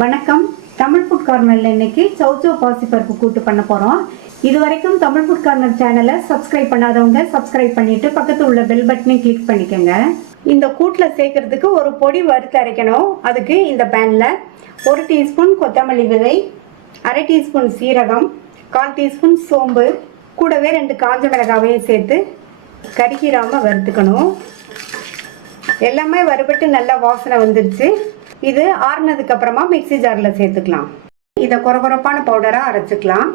வணக்கம். தமிழ் ஃபுட் கார்னர்ல இன்னைக்கு சௌச்சோ பாசிப்பருப்பு கூட்டு பண்ண போறோம். இது வரைக்கும் தமிழ் ஃபுட் கார்னர் சேனலை சப்ஸ்கிரைப் பண்ணாதவங்க சப்ஸ்கிரைப் பண்ணிட்டு பக்கத்துல உள்ள பெல் பட்டனையும் கிளிக் பண்ணிக்கோங்க. இந்த கூட்டுல சேர்க்கறதுக்கு ஒரு பொடி வறுத்து அரைக்கணும். அதுக்கு இந்த பேன்ல 1 டீஸ்பூன் கொத்தமல்லி விதை, 1/2 டீஸ்பூன் சீரகம், 1/4 டீஸ்பூன் சோம்பு, கூடவே 2 காஞ்ச மிளகாவையும் சேர்த்து கருகிராம வறுத்துக்கணும். எல்லாமே வறுபட்டு நல்லா வாசனை வந்துருச்சு. இது ஆறுனதுக்கு அப்புறமா மிக்ஸி ஜார்ல சேர்த்துக்கலாம். இதை கொரகொரப்பான பவுடரா அரைச்சுக்கலாம்.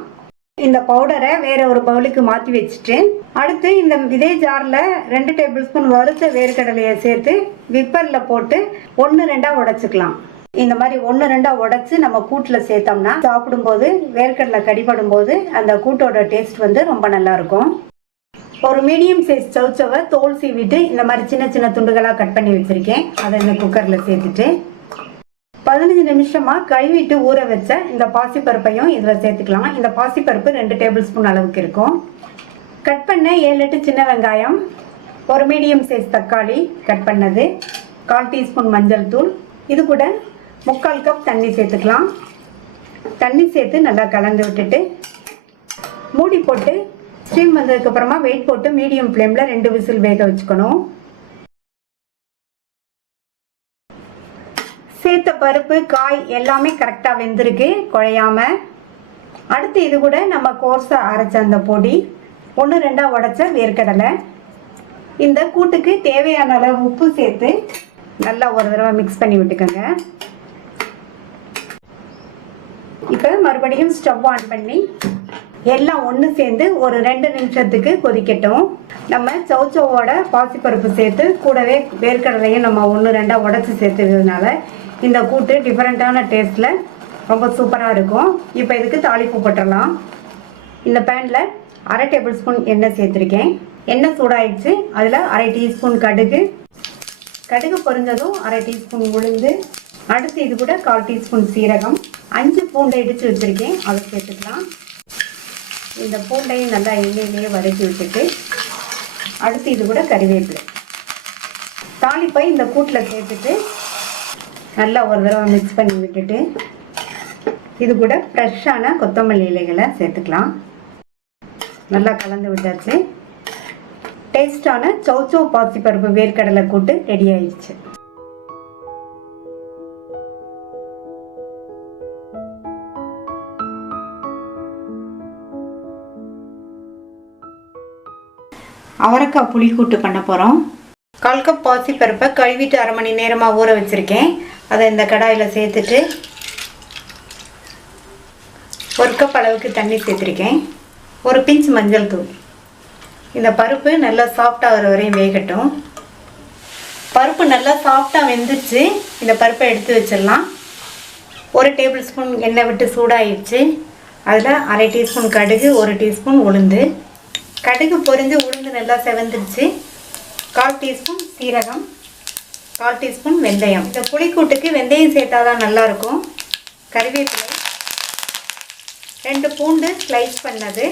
இந்த பவுடரை வேற ஒரு பவுலுக்கு மாற்றி வச்சுட்டு அடுத்து இந்த இதே ஜார்ல 2 டேபிள் ஸ்பூன் வறுத்த வேர்க்கடலையை சேர்த்து விப்பர்ல போட்டு 1-2 உடைச்சுக்கலாம். இந்த மாதிரி 1-2 உடைச்சு நம்ம கூட்டுல சேர்த்தோம்னா சாப்பிடும்போது வேர்க்கடலை கடிபடும் போது அந்த கூட்டோட டேஸ்ட் வந்து ரொம்ப நல்லா இருக்கும். ஒரு மீடியம் சைஸ் சௌச்சவை தோல் சீவிட்டு இந்த மாதிரி சின்ன சின்ன துண்டுகளாக கட் பண்ணி வச்சிருக்கேன். அதை இந்த குக்கரில் சேர்த்துட்டு 15 நிமிஷமா கழுவிட்டு ஊற வச்ச இந்த பாசிப்பருப்பையும் இதில் சேர்த்துக்கலாம். இந்த பாசிப்பருப்பு 2 டேபிள் ஸ்பூன் அளவுக்கு இருக்கும். கட் பண்ண 7-8 சின்ன வெங்காயம், ஒரு மீடியம் சைஸ் தக்காளி கட் பண்ணது, 1/4 டீஸ்பூன் மஞ்சள் தூள், இது கூட 3/4 கப் தண்ணி சேர்த்துக்கலாம். தண்ணி சேர்த்து நல்லா கலந்து விட்டுட்டு மூடி போட்டு ஸ்டீம் வந்ததுக்கு அப்புறமா வெயிட் போட்டு மீடியம் ஃப்ளேம்ல 2 விசில் வேக வச்சுக்கணும். சேர்த்த பருப்பு காய் எல்லாமே கரெக்டா வெந்திருக்கு, குழையாம. அடுத்து இது கூட நம்ம கோர்ஸா அரைச்ச அந்த பொடி, 1-2 உடைச்ச வேர்க்கடலை, இந்த கூட்டுக்கு தேவையான அளவு உப்பு சேர்த்து நல்லா ஒரு தடவை மிக்ஸ் பண்ணி விட்டுக்கோங்க. இப்போ மறுபடியும் ஸ்டவ் ஆன் பண்ணி எல்லாம் ஒன்று சேர்ந்து ஒரு 2 நிமிஷத்துக்கு கொதிக்கட்டும். நம்ம சௌச்சோவோட பாசிப்பருப்பு சேர்த்து கூடவே வேர்க்கடலையும் நம்ம 1-2 உடைச்சி சேர்த்துக்கிறதுனால இந்த கூட்டு டிஃப்ரெண்ட்டான டேஸ்ட்டில் ரொம்ப சூப்பராக இருக்கும். இப்போ இதுக்கு தாளிப்பு போட்டுடலாம். இந்த பேனில் 1/2 டேபிள் ஸ்பூன் எண்ணெய் சேர்த்துருக்கேன். எண்ணெய் சூடாயிடுச்சு. அதில் 1/2 டீஸ்பூன் கடுகு பொரிஞ்சதும் 1/2 டீஸ்பூன் உளுந்து, அடுத்து இது கூட 1/4 டீஸ்பூன் சீரகம், 5 பூண்டை இடித்து வச்சுருக்கேன், அதை சேர்த்துக்கலாம். இந்த பூண்டையும் நல்லா எண்ணெயிலேயே வதக்கி விட்டுட்டு அடுத்து இது கூட கறிவேப்பிலை, தாளிப்பை இந்த கூட்டில் சேர்த்துட்டு நல்லா ஒரு தடவை மிக்ஸ் பண்ணி விட்டுட்டு இது கூட ஃப்ரெஷ்ஷான கொத்தமல்லி இலைகளை சேர்த்துக்கலாம். நல்லா கலந்து விட்டாச்சு. டேஸ்டான சௌச்சோ பாசிப்பருப்பு வேர்க்கடலை கூட்டு ரெடி ஆயிடுச்சு. அவரைக்காய் புளி கூட்டு பண்ண போகிறோம். 1/4 கப் பாசிப்பருப்பை கழுவிட்டு 1/2 மணி நேரமாக ஊற வச்சுருக்கேன். அதை இந்த கடாயில் சேர்த்துட்டு 1 கப் அளவுக்கு தண்ணி சேர்த்துருக்கேன். ஒரு பிஞ்ச் மஞ்சள் தூள். இந்த பருப்பு நல்லா சாஃப்டாக வர வரையும் வேகட்டும். பருப்பு நல்லா சாஃப்டாக வெந்துச்சு. இந்த பருப்பை எடுத்து வச்சிடலாம். 1 டேபிள் ஸ்பூன் எண்ணெய் விட்டு சூடாகிடுச்சு. அதில் 1/2 டீஸ்பூன் கடுகு, 1 டீஸ்பூன் உளுந்து. கடுகு பொரிஞ்சு உளுந்து நல்லா செவந்துடுச்சு. 1/4 டீஸ்பூன் சீரகம், 1/4 டீஸ்பூன் வெந்தயம். இந்த புளிக்கூட்டுக்கு வெந்தயம் சேர்த்தாதான் நல்லாயிருக்கும். கறிவேப்பிலை, 2 பூண்டு ஸ்லைஸ் பண்ணது,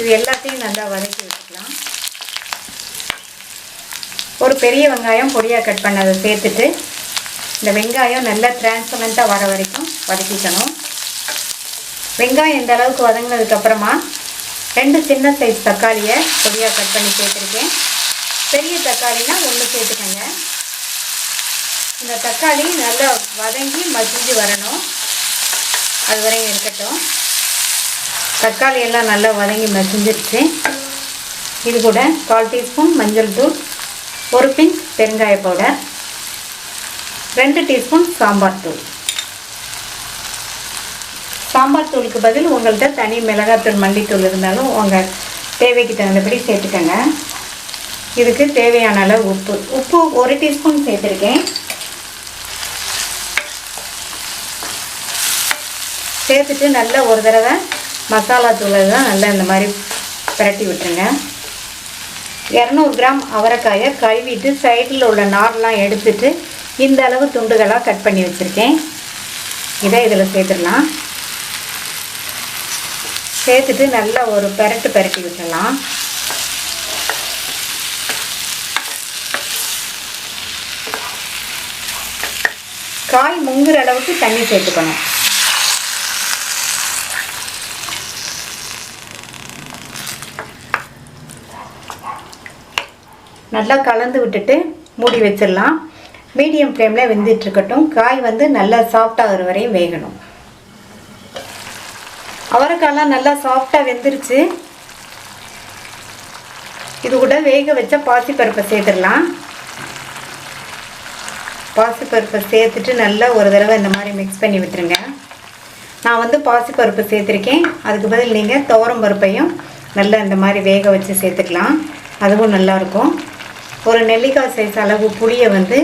இது எல்லாத்தையும் நல்லா வதக்கி வச்சுக்கலாம். ஒரு பெரிய வெங்காயம் பொடியாக கட் பண்ணதை சேர்த்துட்டு இந்த வெங்காயம் நல்லா டிரான்ஸ்பரண்ட்டாக வர வரைக்கும் வதக்கிக்கணும். வெங்காயம் இந்த அளவுக்கு வதங்கினதுக்கப்புறமா 2 சின்ன சைஸ் தக்காளியை பொடியாக கட் பண்ணி சேர்த்துருக்கேன். பெரிய தக்காளினா 1 சேர்த்துக்கங்க. இந்த தக்காளி நல்லா வதங்கி மசிஞ்சு வரணும், அது வரையும் இருக்கட்டும். தக்காளி எல்லாம் நல்லா வதங்கி மசிஞ்சிருச்சு. இது கூட 1/4 டீஸ்பூன் மஞ்சள் தூள், 1 பிஞ்ச் பெருங்காய பவுடர், 2 டீஸ்பூன் சாம்பார் தூள். சாம்பார் தூளுக்கு பதில் உங்கள்கிட்ட தனி மிளகாத்தூள் மல்லித்தூள் இருந்தாலும் உங்கள் தேவைக்கு தகுந்தபடி சேர்த்துக்கோங்க. இதுக்கு தேவையான அளவு உப்பு 1 டீஸ்பூன் சேர்த்துருக்கேன். சேர்த்துட்டு நல்லா ஒரு தடவை மசாலா தூளெல்லாம் நல்லா இந்த மாதிரி பிரட்டி விட்டுருங்க. 200 கிராம் அவரைக்காயை கழுவிட்டு சைடில் உள்ள நார்லாம் எடுத்துட்டு இந்த அளவு துண்டுகளாக கட் பண்ணி வச்சுருக்கேன். இதை இதில் சேர்த்துடலாம். சேர்த்துட்டு நல்லா ஒரு பிரட்டி விட்டுடலாம். காய் முங்குற அளவுக்கு தண்ணி சேர்த்துக்கணும். நல்லா கலந்து விட்டுட்டு மூடி வச்சிடலாம். மீடியம் ஃப்ளேமில் வெந்துட்டுருக்கட்டும். காய் வந்து நல்லா சாஃப்டாகிற வரையும் வேகணும். அவரைக்காயெல்லாம் நல்லா சாஃப்டாக வெந்துருச்சு. இது கூட வேக வச்ச பாசிப்பருப்பை சேர்த்துடலாம். பாசிப்பருப்பை சேர்த்துட்டு நல்லா ஒரு தடவை இந்த மாதிரி மிக்ஸ் பண்ணி விட்டுருங்க. நான் வந்து பாசிப்பருப்பு சேர்த்துருக்கேன். அதுக்கு பதில் நீங்கள் துவரம் பருப்பையும் நல்லா இந்த மாதிரி வேக வச்சு சேர்த்துக்கலாம். அதுவும் நல்லாயிருக்கும். ஒரு நெல்லிக்காய் சைஸ் அளவு புளியை வந்து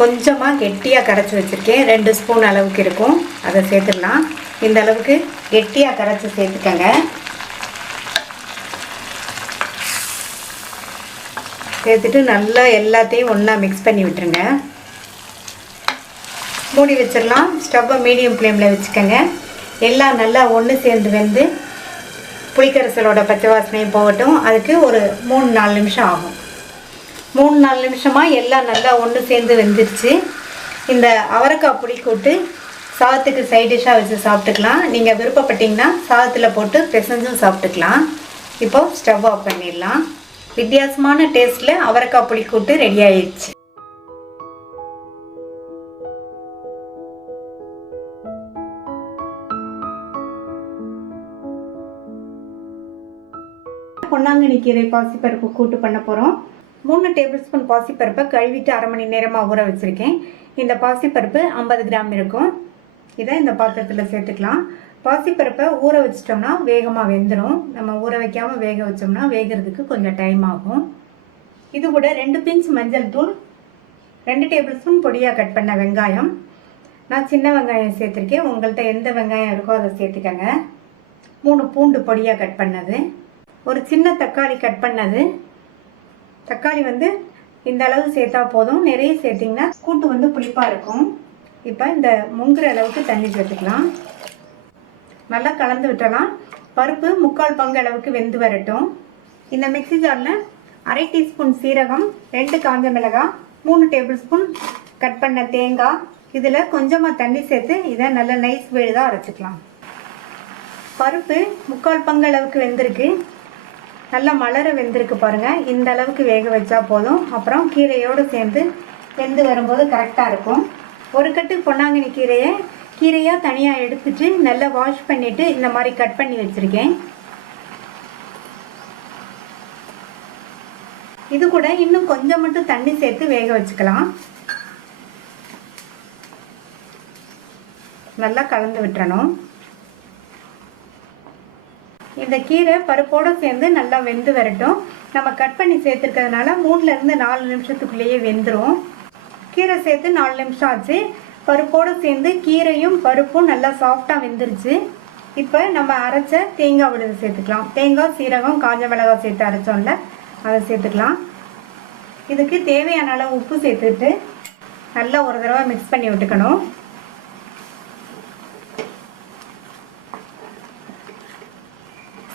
கொஞ்சமாக கெட்டியாக கரைச்சி வச்சுருக்கேன். 2 ஸ்பூன் அளவுக்கு இருக்கும். அதை சேர்த்துடலாம். இந்த அளவுக்கு கெட்டியாக கரைச்சி சேர்த்துக்கங்க. சேர்த்துட்டு நல்லா எல்லாத்தையும் ஒன்றா மிக்ஸ் பண்ணி விட்டுருங்க. மூடி வச்சிடலாம். ஸ்டவ்வை மீடியம் ஃப்ளேமில் வச்சுக்கோங்க. எல்லாம் நல்லா ஒன்று சேர்ந்து வெந்து புளிக்கரைசலோட பச்சை வாசனையும் போகட்டும். அதுக்கு ஒரு 3-4 நிமிஷம் ஆகும். 3-4 நிமிஷமாக எல்லாம் நல்லா ஒன்று சேர்ந்து வெந்துருச்சு. இந்த அவரைக்காய் புளி கூட்டு சாதத்துக்கு சைட் டிஷ்ஷாக வச்சு சாப்பிட்டுக்கலாம். நீங்கள் விருப்பப்பட்டீங்கன்னா சாதத்தில் போட்டு பிசைஞ்சும் சாப்பிட்டுக்கலாம். இப்போது ஸ்டவ் ஆஃப் பண்ணிடலாம். வித்தியாசமான டேஸ்ட்டில் அவரைக்காய் புளி கூட்டு ரெடி ஆயிடுச்சு. பொன்னாங்கண்ணி கீரை பாசிப்பருப்பு கூட்டு பண்ண போகிறோம். 3 டேபிள் ஸ்பூன் பாசிப்பருப்பை கழுவிட்டு 1/2 மணி நேரமாக ஊற வச்சுருக்கேன். இந்த பாசிப்பருப்பு 50 கிராம் இருக்கும். இதை இந்த பாத்திரத்தில் சேர்த்துக்கலாம். பாசிப்பருப்பை ஊற வச்சிட்டோம்னா வேகமாக வெந்துடும். நம்ம ஊற வைக்காமல் வேக வச்சோம்னா வேகிறதுக்கு கொஞ்சம் டைம் ஆகும். இது கூட 2 பிஞ்ச் மஞ்சள் தூள், 2 டேபிள் ஸ்பூன் பொடியாக கட் பண்ண வெங்காயம். நான் சின்ன வெங்காயம் சேர்த்துருக்கேன். உங்கள்கிட்ட எந்த வெங்காயம் இருக்கோ அதை சேர்த்துக்கங்க. 3 பூண்டு பொடியாக கட் பண்ணது, ஒரு சின்ன தக்காளி கட் பண்ணது. தக்காளி வந்து இந்த அளவு சேர்த்தா போதும். நிறைய சேர்த்திங்கன்னா கூட்டு வந்து புளிப்பாக இருக்கும். இப்போ இந்த முங்குற அளவுக்கு தண்ணி சேர்த்துக்கலாம். நல்லா கலந்து விட்டலாம். பருப்பு 3/4 பங்கு அளவுக்கு வெந்து வரட்டும். இந்த மிக்ஸி ஜாரில் 1/2 டீஸ்பூன் சீரகம், 2 காஞ்ச மிளகாய், 3 டேபிள் ஸ்பூன் கட் பண்ண தேங்காய், இதில் கொஞ்சமாக தண்ணி சேர்த்து இதை நல்லா நைஸ் விழுதாக அரைச்சிக்கலாம். பருப்பு 3/4 பங்கு அளவுக்கு வெந்திருக்கு. நல்லா மலர வெந்திருக்கு பாருங்கள். இந்த அளவுக்கு வேக வச்சா போதும். அப்புறம் கீரையோடு சேர்ந்து வெந்து வரும்போது கரெக்டாக இருக்கும். ஒரு கட்டு பொன்னாங்கண்ணி கீரையாக தனியாக எடுத்துட்டு நல்லா வாஷ் பண்ணிவிட்டு இந்த மாதிரி கட் பண்ணி வச்சுருக்கேன். இது கூட இன்னும் கொஞ்சம் மட்டும் தண்ணி சேர்த்து வேக வச்சுக்கலாம். நல்லா கலந்து விட்டுறணும். இந்த கீரை பருப்போடு சேர்ந்து நல்லா வெந்து வரட்டும். நம்ம கட் பண்ணி சேர்த்துருக்கிறதுனால 3-4 நிமிஷத்துக்குள்ளேயே வெந்துடும். கீரை சேர்த்து 4 நிமிஷம் ஆச்சு. பருப்போடு சேர்ந்து கீரையும் பருப்பும் நல்லா சாஃப்டாக வெந்துருச்சு. இப்போ நம்ம அரைச்ச தேங்காய் விழுது சேர்த்துக்கலாம். தேங்காய், சீரகம், காஞ்ச மிளகாய் சேர்த்து அரைச்சோம்ல அதை சேர்த்துக்கலாம். இதுக்கு தேவையான அளவு உப்பு சேர்த்துட்டு நல்லா ஒரு தடவை மிக்ஸ் பண்ணி விட்டுக்கணும்.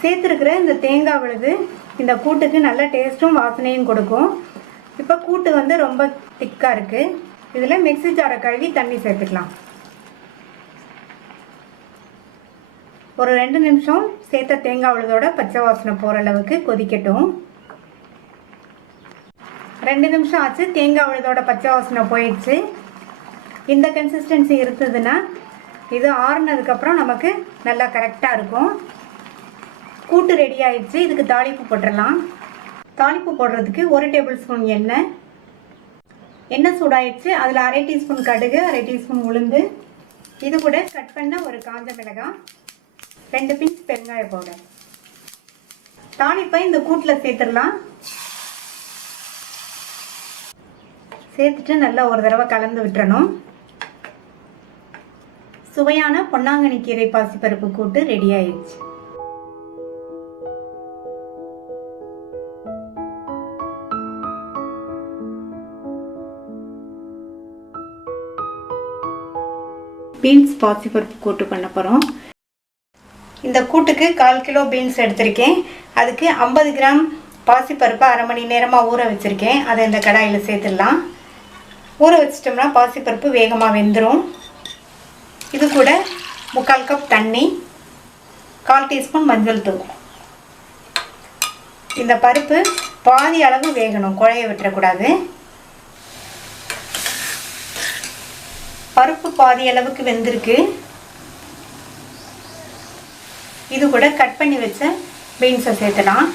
சேர்த்துருக்கிற இந்த தேங்காய் விழுது இந்த கூட்டுக்கு நல்ல டேஸ்ட்டும் வாசனையும் கொடுக்கும். இப்போ கூட்டு வந்து ரொம்ப திக்காக இருக்குது. இதில் மிக்ஸி ஜாரை கழுவி தண்ணி சேர்த்துக்கலாம். ஒரு 2 நிமிஷம் சேர்த்த தேங்காய் விழுதோட பச்சை வாசனை போகிற அளவுக்கு கொதிக்கட்டும். 2 நிமிஷம் ஆச்சு. தேங்காய் விழுதோட பச்சை வாசனை போயிடுச்சு. இந்த கன்சிஸ்டன்சி இருந்ததுன்னா இது ஆறுனதுக்கப்புறம் நமக்கு நல்லா கரெக்டாக இருக்கும். கூட்டு ரெடி ஆயிடுச்சு. இதுக்கு தாளிப்பு போட்டுடலாம். தாளிப்பு போடுறதுக்கு 1 டேபிள் ஸ்பூன் எண்ணெய் சூடாயிடுச்சு. அதில் 1/2 டீஸ்பூன் கடுகு, 1/2 டீஸ்பூன் உளுந்து, இது கூட கட் பண்ண ஒரு காஞ்ச மிளகாய், 2 பிஞ்ச் பெருங்காய பவுடர். தாளிப்பை இந்த கூட்டில் சேர்த்துடலாம். சேர்த்துட்டு நல்லா ஒரு தடவை கலந்து விட்டுறணும். சுவையான பொன்னாங்கண்ணி கீரை பாசிப்பருப்பு கூட்டு ரெடி ஆயிடுச்சு. பீன்ஸ் பாசிப்பருப்பு கூட்டு பண்ண போகிறோம். இந்த கூட்டுக்கு 1/4 கிலோ பீன்ஸ் எடுத்திருக்கேன். அதுக்கு 50 கிராம் பாசிப்பருப்பு 1/2 மணி நேரமாக ஊற வச்சுருக்கேன். அதை இந்த கடாயில் சேர்த்துடலாம். ஊற வச்சிட்டோம்னா பாசிப்பருப்பு வேகமாக வெந்துடும். இது கூட 3/4 கப் தண்ணி, 1/4 டீஸ்பூன் மஞ்சள் தூள். இந்த பருப்பு பாதி அளவு வேகணும், குழைய விட்டுறக்கூடாது. பருப்பு பாதி அளவுக்கு வெந்திருக்கு. இது கூட கட் பண்ணி வச்ச பீன்ஸை சேர்த்துலாம்.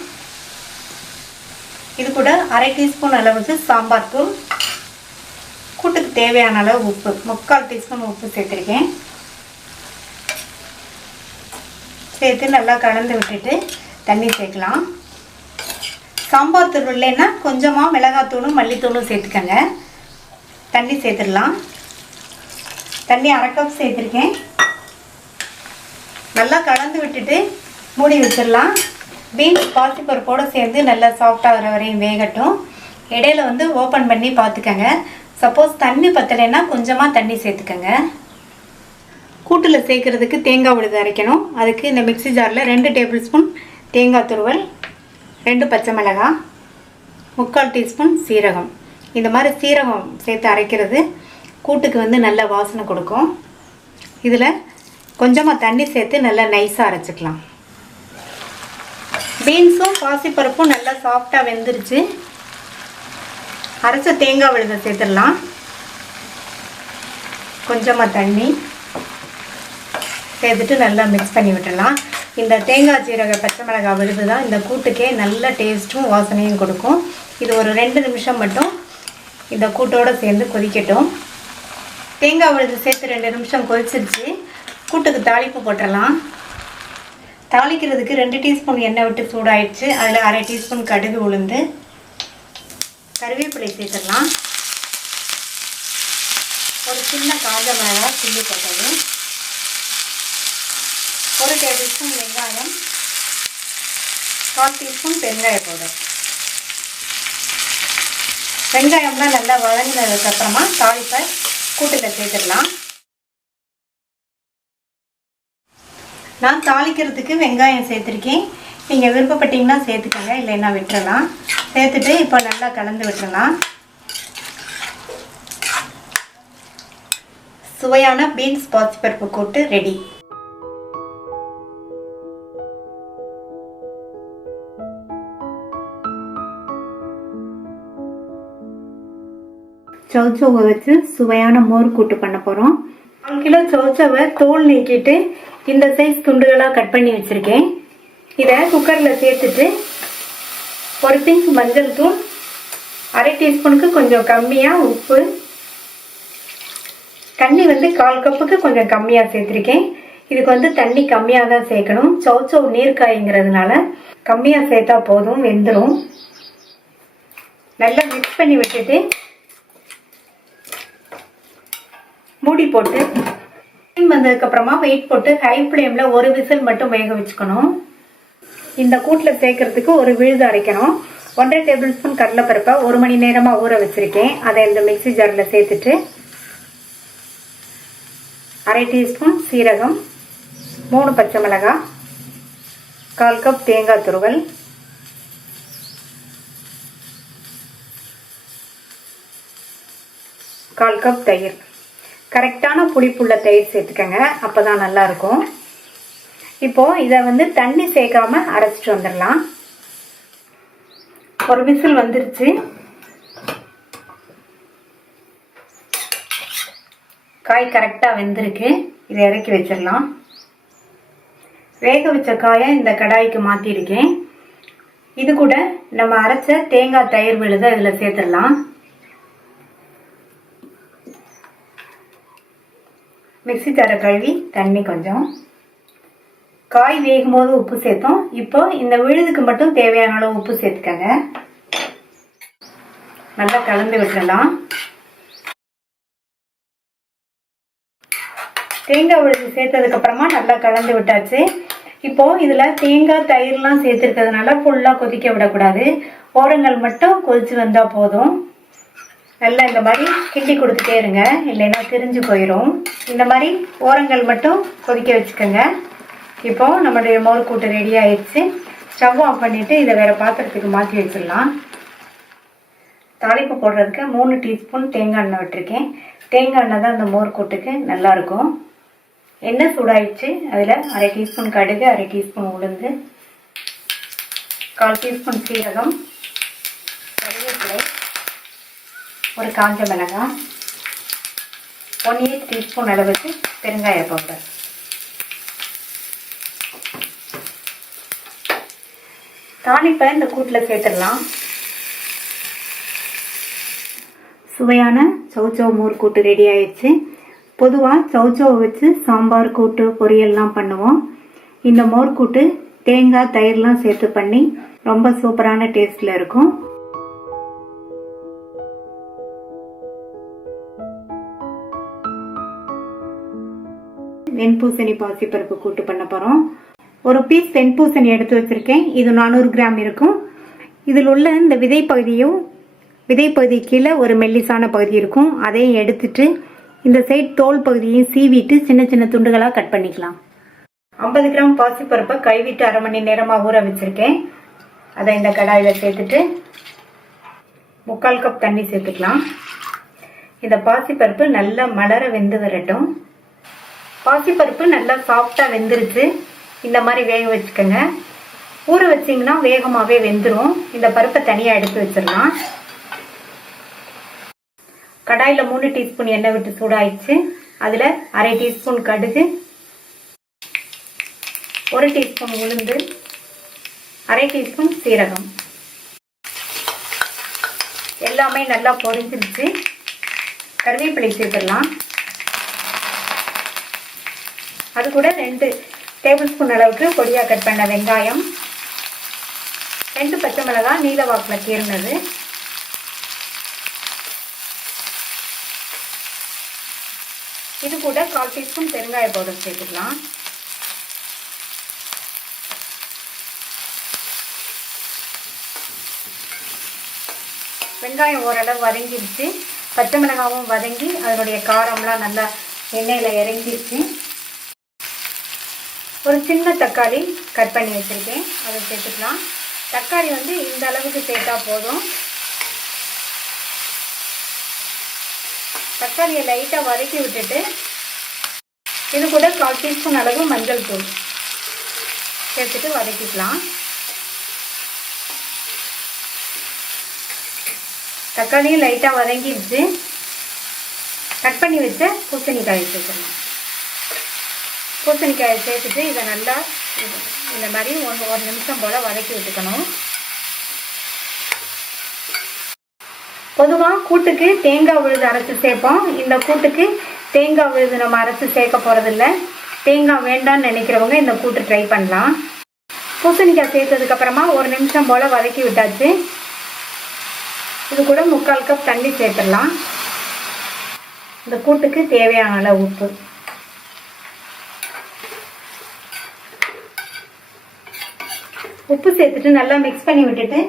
இது கூட 1/2 டீஸ்பூன் அளவுக்கு சாம்பார் தூள், கூட்டுக்கு தேவையான அளவு உப்பு, 3/4 டீஸ்பூன் உப்பு சேர்த்துருக்கேன். சேர்த்து நல்லா கலந்து விட்டுட்டு தண்ணி சேர்க்கலாம். சாம்பார் தூள் இல்லைன்னா கொஞ்சமாக மிளகாத்தூளும் மல்லித்தூளும் சேர்த்துக்கங்க. தண்ணி சேர்த்துடலாம். தண்ணி 1/2 கப் சேர்த்துருக்கேன். நல்லா கலந்து விட்டுட்டு மூடி வச்சிடலாம். பீன்ஸ் பாசிப்பருப்போடு சேர்ந்து நல்லா சாஃப்டாக வர வரையும் வேகட்டும். இடையில ஓப்பன் பண்ணி பார்த்துக்கங்க. சப்போஸ் தண்ணி பத்தலைன்னா கொஞ்சமாக தண்ணி சேர்த்துக்கங்க. கூட்டில் சேர்க்குறதுக்கு தேங்காய் விழுது அரைக்கணும். அதுக்கு இந்த மிக்ஸி ஜாரில் 2 டேபிள் ஸ்பூன் தேங்காய் துருவல், 2 பச்சை மிளகாய், 3/4 டீஸ்பூன் சீரகம். இந்த மாதிரி சீரகம் சேர்த்து அரைக்கிறது கூட்டுக்கு நல்ல வாசனை கொடுக்கும். இதில் கொஞ்சமாக தண்ணி சேர்த்து நல்லா நைஸாக அரைச்சிக்கலாம். பீன்ஸும் பாசிப்பருப்பும் நல்லா சாஃப்டாக வெந்துருச்சு. அரைச்ச தேங்காய் விழுதை சேர்த்துடலாம். கொஞ்சமாக தண்ணி சேர்த்துட்டு நல்லா மிக்ஸ் பண்ணி விட்டுடலாம். இந்த தேங்காய் சீரக பச்சை மிளகாய் விழுது தான் இந்த கூட்டுக்கே நல்ல டேஸ்ட்டும் வாசனையும் கொடுக்கும். இது ஒரு 2 நிமிஷம் மட்டும் இந்த கூட்டோடு சேர்ந்து கொதிக்கட்டும். தேங்காய் விழுது சேர்த்து 2 நிமிஷம் கொதிச்சிருச்சு. கூட்டுக்கு தாளிப்பு போட்டுடலாம். தாளிக்கிறதுக்கு 2 டீஸ்பூன் எண்ணெய் விட்டு சூடாயிடுச்சு. அதில் 1/2 டீஸ்பூன் கடுகு உளுந்து, கருவேப்பிலை சேர்த்துடலாம். ஒரு சின்ன காஞ்ச மிளகாய் கிள்ளி போட்டது, 1 டேபிள் ஸ்பூன் வெங்காயம், 1/4 டீஸ்பூன் பெருங்காய பவுடர். வெங்காயம்லாம் நல்லா வதங்கினதுக்கப்புறமா தாளிப்பை கூட்டில் சேர்த்துடலாம். நான் தாளிக்கிறதுக்கு வெங்காயம் சேர்த்துருக்கேன். நீங்கள் விருப்பப்பட்டீங்கன்னா சேர்த்துக்கங்க, இல்லைன்னா விட்டுறலாம். சேர்த்துட்டு இப்போ நல்லா கலந்து விட்டுறலாம். சுவையான பீன்ஸ் பாசிப்பருப்பு கூட்டு ரெடி. சௌச்சௌவை வச்சு சுவையான மோர் கூட்டு பண்ண போகிறோம். 1 கிலோ சௌச்சௌவை தோல் நீக்கிட்டு இந்த சைஸ் துண்டுகளாக கட் பண்ணி வச்சுருக்கேன். இதை குக்கரில் சேர்த்துட்டு 1 பிஞ்ச் மஞ்சள் தூள், 1/2 டீஸ்பூனுக்கு கொஞ்சம் கம்மியாக உப்பு, தண்ணி 1/4 கப்புக்கு கொஞ்சம் கம்மியாக சேர்த்துருக்கேன். இதுக்கு தண்ணி கம்மியாக தான் சேர்க்கணும். சௌச்சௌ நீர்க்காய்ங்கிறதுனால கம்மியாக சேர்த்தா போதும், வெந்துடும். நல்லா மிக்ஸ் பண்ணி விட்டுட்டு மூடி போட்டு வந்ததுக்கப்புறமா வெயிட் போட்டு ஹை ஃப்ளேமில் 1 விசில் மட்டும் வேக வச்சுக்கணும். இந்த கூட்டில் சேர்க்கறதுக்கு ஒரு விழுது அரைக்கணும். 1/2 டேபிள் ஸ்பூன் கடலைப்பருப்பை 1 மணி நேரமாக ஊற வச்சுருக்கேன். அதை இந்த மிக்ஸி ஜாரில் சேர்த்துட்டு 1/2 டீஸ்பூன் சீரகம், 3 பச்சை மிளகாய், 1/4 கப் தேங்காய் துருவல், 1/4 கப் தயிர். கரெக்டான புளிப்புள்ள தயிர் சேர்த்துக்கங்க, அப்போ தான் நல்லாயிருக்கும். இப்போது இதை தண்ணி சேர்க்காம அரைச்சிட்டு வந்துடலாம். ஒரு விசில் வந்துருச்சு. காய் கரெக்டாக வெந்திருக்கு. இதை இறக்கி வச்சிடலாம். வேக வச்ச காயை இந்த கடாய்க்கு மாற்றிருக்கேன். இது கூட நம்ம அரைச்ச தேங்காய் தயிர் விழுதை இதில் சேர்த்துடலாம். மிக்ஸி ஜாரை கழுவி தண்ணி கொஞ்சம், காய் வேகும் போது உப்பு சேர்த்தோம். இப்போ இந்த விழுதுக்கு மட்டும் தேவையான அளவு உப்பு சேர்த்துக்கங்க. நல்லா கலந்து விட்டுடலாம். தேங்காய் விழுது சேர்த்ததுக்கு அப்புறமா நல்லா கலந்து விட்டாச்சு. இப்போ இதுல தேங்காய் தயிர்லாம் சேர்த்துருக்கிறதுனால ஃபுல்லா கொதிக்க விடக்கூடாது. ஓரங்கள் மட்டும் கொதிச்சு வந்தா போதும். நல்லா இந்த மாதிரி கிண்டி கொடுத்துட்டே இருங்க, இல்லைன்னா திரிஞ்சு போயிடும். இந்த மாதிரி ஓரங்கள் மட்டும் கொதிக்க வச்சுக்கோங்க. இப்போ நம்மளுடைய மோர் கூட்டு ரெடி ஆயிடுச்சு. ஸ்டவ் ஆஃப் பண்ணிட்டு இதை வேற பாத்திரத்துக்கு மாற்றி வச்சிடலாம். தாளிப்பு போடுறதுக்கு 3 டீஸ்பூன் தேங்காய் எண்ணெய் விட்டுருக்கேன். தேங்காய் எண்ணெய் தான் அந்த மோர் கூட்டுக்கு நல்லாயிருக்கும். எண்ணெய் சூடாயிடுச்சு. அதில் 1/2 டீஸ்பூன் கடுகு, 1/2 டீஸ்பூன் உளுந்து, 1/4 டீஸ்பூன் சீரகம், கருவேப்பிலை, ஒரு காஞ்ச மிளகாய், 1/8 டீஸ்பூன் அளவுக்கு பெருங்காய பவுடர். தாளிப்பை இந்த கூட்டில் சேர்த்துடலாம். சுவையான சௌசௌ மோர் கூட்டு ரெடி ஆயிடுச்சு. பொதுவாக சௌசௌவை வச்சு சாம்பார், கூட்டு, பொரியல்லாம் பண்ணுவோம். இந்த மோர் கூட்டு தேங்காய், தயிர்லாம் சேர்த்து பண்ணி ரொம்ப சூப்பரான டேஸ்டில் இருக்கும். வெண்பூசணி பாசிப்பருப்பு கூட்டு பண்ண போகிறோம். ஒரு பீஸ் வெண்பூசணி எடுத்து வச்சுருக்கேன். இது 400 கிராம் இருக்கும். இதில் உள்ள இந்த விதைப்பகுதி கீழே ஒரு மெல்லிசான பகுதி இருக்கும். அதையும் எடுத்துட்டு இந்த சைட் தோல் பகுதியையும் சீவிட்டு சின்ன சின்ன துண்டுகளாக கட் பண்ணிக்கலாம். 50 கிராம் பாசிப்பருப்பை கழுவிட்டு 1/2 மணி நேரமாக ஊற வச்சுருக்கேன். அதை இந்த கடாயில் சேர்த்துட்டு 3/4 கப் தண்ணி சேர்த்துக்கலாம். இந்த பாசிப்பருப்பு நல்லா மலர வெந்து வரட்டும். பாசிப்பருப்பு நல்லா சாஃப்டாக வெந்துருச்சு. இந்த மாதிரி வேக வச்சுக்கோங்க. ஊற வச்சிங்கன்னா வேகமாகவே வெந்துடும். இந்த பருப்பை தனியாக எடுத்து வச்சிடலாம். கடாயில் 3 டீஸ்பூன் எண்ணெய் விட்டு சூடாயிடுச்சு. அதில் 1/2 டீஸ்பூன் கடுகு, 1 டீஸ்பூன் உளுந்து, 1/2 டீஸ்பூன் சீரகம் எல்லாமே நல்லா பொரிஞ்சிருச்சு. கருவேப்பிலை சேர்த்துடலாம். அது கூட 2 டேபிள் ஸ்பூன் அளவுக்கு பொடியாக கட் பண்ண வெங்காயம், 2 பச்சை மிளகாய் நீல வாக்கில் கீறினது, இது கூட 1/4 டீஸ்பூன் பெருங்காய பவுடர் சேர்த்துக்கலாம். வெங்காயம் ஓரளவு வதங்கிடுச்சு. பச்சை மிளகாவும் வதங்கி அதனுடைய காரம்லாம் நல்லா எண்ணெயில் இறங்கிடுச்சு. ஒரு சின்ன தக்காளி கட் பண்ணி வச்சுருக்கேன். அதை சேர்த்துக்கலாம். தக்காளி இந்த அளவுக்கு சேர்த்தா போதும். தக்காளியை லைட்டாக வதக்கி விட்டுட்டு இது கூட 1/4 டீஸ்பூன் அளவு மஞ்சள் தூள் சேர்த்துட்டு வதக்கிக்கலாம். தக்காளியும் லைட்டாக வதங்கிடுச்சு. கட் பண்ணி வச்ச பூசணிக்காயை சேர்த்துக்கலாம். பூசணிக்காயை சேர்த்துட்டு இதை நல்லா இந்த மாதிரி 1 நிமிஷம் போல் வதக்கி விட்டுக்கணும். பொதுவாக கூட்டுக்கு தேங்காய் விழுது அரைச்சி சேர்ப்போம். இந்த கூட்டுக்கு தேங்காய் விழுது நம்ம அரைச்சி சேர்க்க போகிறதில்ல. தேங்காய் வேண்டான்னு நினைக்கிறவங்க இந்த கூட்டு ட்ரை பண்ணலாம். பூசணிக்காய் சேர்த்ததுக்கப்புறமா 1 நிமிஷம் போல் வதக்கி விட்டாச்சு. இது கூட 3/4 கப் தண்ணி சேர்த்துடலாம். இந்த கூட்டுக்கு தேவையான அளவு உப்பு, உப்பு சேர்த்துட்டு நல்லா மிக்ஸ் பண்ணி விட்டுட்டு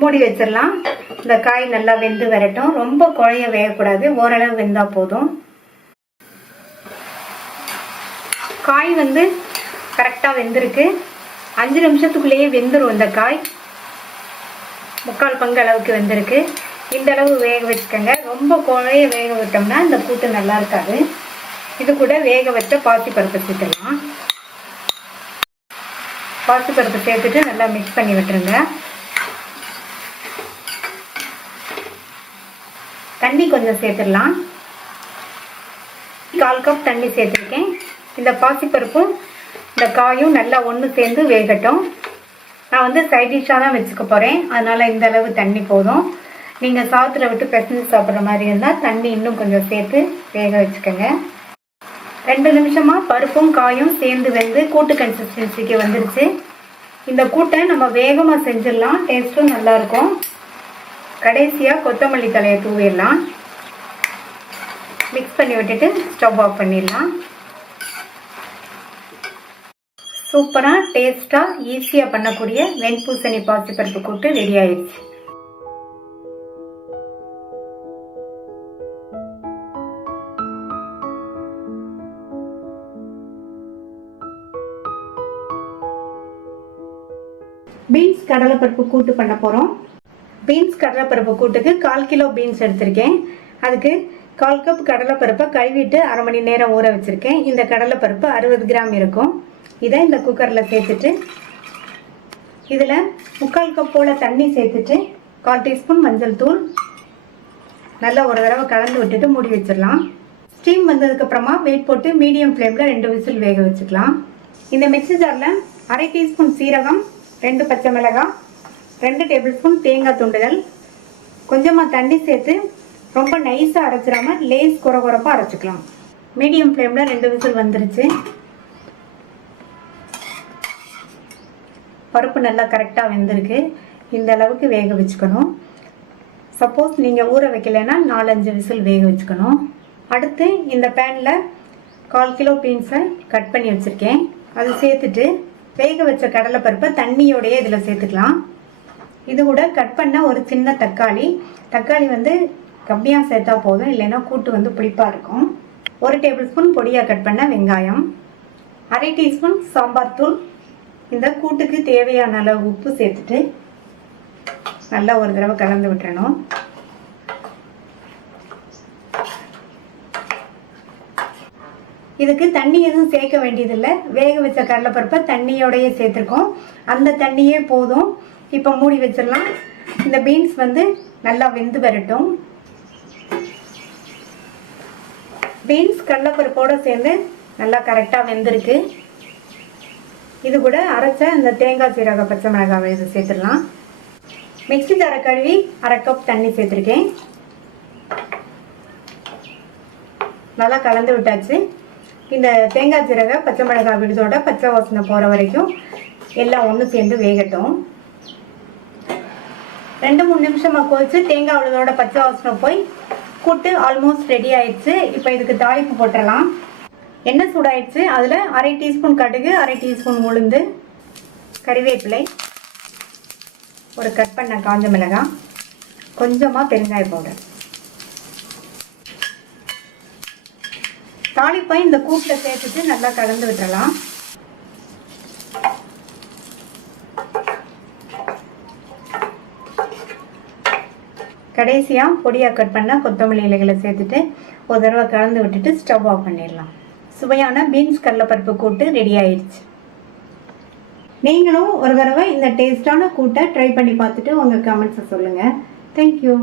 மூடி வச்சிடலாம். இந்த காய் நல்லா வெந்து வரட்டும். ரொம்ப குழைய வேகக்கூடாது, ஓரளவு வெந்தால் போதும். காய் கரெக்டாக வெந்திருக்கு. 5 நிமிஷத்துக்குள்ளேயே வெந்துடும். இந்த காய் 3/4 பங்கு அளவுக்கு வெந்திருக்கு. இந்த அளவு வேக வச்சுக்கோங்க. ரொம்ப குழைய வேக விட்டோம்னா இந்த கூட்டு நல்லா இருக்காது. இது கூட வேக வச்ச பாசிப்பருப்பு சேர்த்துடலாம். பாசிப்பருப்பு சேர்த்துட்டு நல்லா மிக்ஸ் பண்ணி விட்டுருங்க. தண்ணி கொஞ்சம் சேர்த்துடலாம். 1/4 கப் தண்ணி சேர்த்துருக்கேன். இந்த பாசிப்பருப்பும் இந்த காயும் நல்லா ஒன்று சேர்ந்து வேகட்டும். நான் சைட் டிஷ்ஷாக தான் வச்சுக்க போகிறேன். அதனால் இந்த அளவு தண்ணி போதும். நீங்கள் சாதத்தில் விட்டு பிசைஞ்சு சாப்பிட்ற மாதிரி இருந்தால் தண்ணி இன்னும் கொஞ்சம் சேர்த்து வேக வச்சுக்கோங்க. 2 நிமிஷமாக பருப்பும் காயும் சேர்ந்து வெந்து கூட்டு கன்சிஸ்டன்சிக்கு வந்துடுச்சு. இந்த கூட்டை நம்ம வேகமாக செஞ்சிடலாம். டேஸ்ட்டும் நல்லாயிருக்கும். கடைசியாக கொத்தமல்லி தழையை தூவிடலாம். மிக்ஸ் பண்ணி விட்டுட்டு ஸ்டவ் ஆஃப் பண்ணிடலாம். சூப்பராக டேஸ்ட்டாக ஈஸியாக பண்ணக்கூடிய வெண்பூசணி பாசிப்பருப்பு கூட்டு ரெடி ஆயிடுச்சு. பீன்ஸ் கடலைப்பருப்பு கூட்டு பண்ண போகிறோம். பீன்ஸ் கடலைப்பருப்பு கூட்டுக்கு 1/4 கிலோ பீன்ஸ் எடுத்திருக்கேன். அதுக்கு 1/4 கப் கடலைப்பருப்பை கழுவிட்டு அரை மணி நேரம் ஊற வச்சுருக்கேன். இந்த கடலைப்பருப்பு 60 கிராம் இருக்கும். இதை இந்த குக்கரில் சேர்த்துட்டு இதில் 3/4 கப் போல் தண்ணி சேர்த்துட்டு 1/4 டீஸ்பூன் மஞ்சள் தூள் நல்லா ஒரு தடவை கலந்து விட்டுட்டு மூடி வச்சிடலாம். ஸ்டீம் வந்ததுக்கப்புறமா வெயிட் போட்டு மீடியம் ஃப்ளேமில் 2 விசில் வேக வச்சுக்கலாம். இந்த மிக்ஸி ஜாரில் அரை டீஸ்பூன் சீரகம், 2 பச்சை மிளகாய், 2 டேபிள் ஸ்பூன் தேங்காய் துண்டுகள், கொஞ்சமாக தண்ணி சேர்த்து ரொம்ப நைஸாக அரைச்சிடாம லேஸ் குறப்பாக அரைச்சிக்கலாம். மீடியம் ஃப்ளேமில் 2 விசில் வந்துருச்சு. பருப்பு நல்லா கரெக்டாக வெந்திருக்கு. இந்த அளவுக்கு வேக வச்சுக்கணும். சப்போஸ் நீங்கள் ஊற வைக்கலைன்னா 4-5 விசில் வேக வச்சுக்கணும். அடுத்து இந்த பேனில் 1/4 கிலோ பீன்ஸை கட் பண்ணி வச்சுருக்கேன். அது சேர்த்துட்டு வேக வச்ச கடலைப்பருப்பை தண்ணியோடையே இதில் சேர்த்துக்கலாம். இது கூட கட் பண்ண ஒரு சின்ன தக்காளி வந்து கம்மியாக சேர்த்தா போதும், இல்லைன்னா கூட்டு வந்து புளிப்பாக இருக்கும். 1 டேபிள் ஸ்பூன் பொடியாக கட் பண்ண வெங்காயம், அரை டீஸ்பூன் சாம்பார் தூள், இந்த கூட்டுக்கு தேவையான அளவு உப்பு சேர்த்துட்டு நல்லா ஒரு தடவை கலந்து விட்டுறணும். இதுக்கு தண்ணி எதுவும் சேர்க்க வேண்டியதில்லை. வேக வச்ச கடலைப்பருப்பை தண்ணியோடையே சேர்த்துருக்கோம். அந்த தண்ணியே போதும். இப்போ மூடி வச்சிடலாம். இந்த பீன்ஸ் வந்து நல்லா வெந்து வரட்டும். பீன்ஸ் கடலைப்பருப்போடு சேர்ந்து நல்லா கரெக்டாக வெந்திருக்கு. இது கூட அரைச்ச இந்த தேங்காய் சீரக பச்சை மிளகாய் இது சேர்த்துடலாம். மிக்ஸி ஜாரை கழுவி அரை கப் தண்ணி சேர்த்துருக்கேன். நல்லா கலந்து விட்டாச்சு. இந்த தேங்காய் சீரக பச்சை மிளகாய் விடுதோட பச்சை வாசனை போகிற வரைக்கும் எல்லாம் ஒன்று சேர்ந்து வேகட்டும். 2-3 நிமிஷமாக கொதிச்சு தேங்காய் விழுதோட பச்சை வாசனை போய் கூட்டு ஆல்மோஸ்ட் ரெடி ஆயிடுச்சு. இப்போ இதுக்கு தாளிப்பு போட்டுடலாம். எண்ணெய் சூடாயிடுச்சு. அதில் அரை டீஸ்பூன் கடுகு, அரை டீஸ்பூன் உளுந்து, கறிவேப்பிலை, ஒரு கட் பண்ண காஞ்ச மிளகாய், கொஞ்சமாக பெருங்காய பவுடர். தாளிப்பை இந்த கூட்டில் சேர்த்துட்டு நல்லா கலந்து விட்டுறலாம். கடைசியாக பொடியாக கட் பண்ண கொத்தமல்லி இலைகளை சேர்த்துட்டு ஒரு தடவை கலந்து விட்டுட்டு ஸ்டவ் ஆஃப் பண்ணிடலாம். சுவையான பீன்ஸ் கடலைப்பருப்பு கூட்டு ரெடி ஆயிடுச்சு. நீங்களும் ஒரு தடவை இந்த டேஸ்டான கூட்டை ட்ரை பண்ணி பார்த்துட்டு உங்கள் கமெண்ட்ஸை சொல்லுங்கள். தேங்க்யூ.